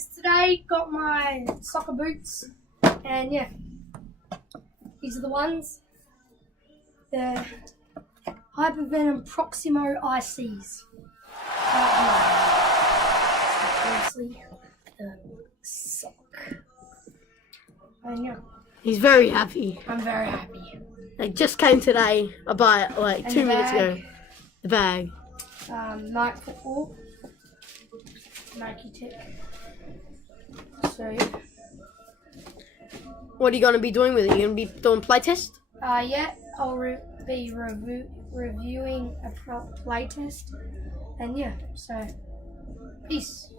guys, today got my soccer boots, and yeah, these are the ones, the Hypervenom Proximo ICs. Obviously, the sock. And yeah, He's very happy. I'm very happy. They just came today, about like And 2 the minutes bag. ago. The bag. Nike football, Nike tip. So, What are you going to be doing with it? You going to be doing playtest? yeah, I'll be reviewing a playtest, and yeah, so peace.